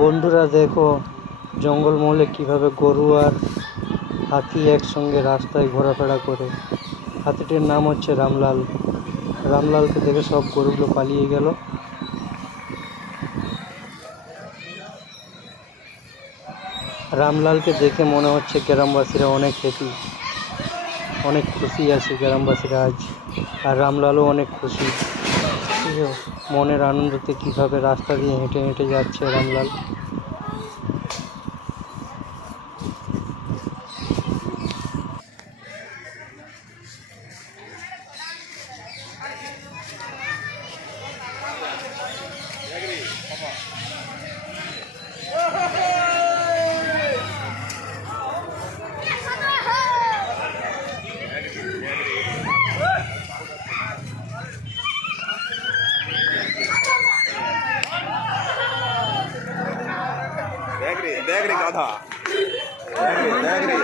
বন্ধুরা দেখো, জঙ্গলমহলে কিভাবে গরু আর হাতি একসঙ্গে রাস্তায় ঘোরাফেরা করে। হাতিটির নাম হচ্ছে রামলাল। রামলালকে দেখে সব গরুগুলো পালিয়ে গেল। রামলালকে দেখে মনে হচ্ছে গ্রামবাসীরা অনেক হ্যাপি, অনেক খুশি আছে গ্রামবাসীরা আজ। আর রামলালও অনেক খুশি। মনের আনন্দতে কিভাবে রাস্তা দিয়ে হেঁটে হেঁটে যাচ্ছে রামলাল। দেখ রে গাধা, দেখ রে।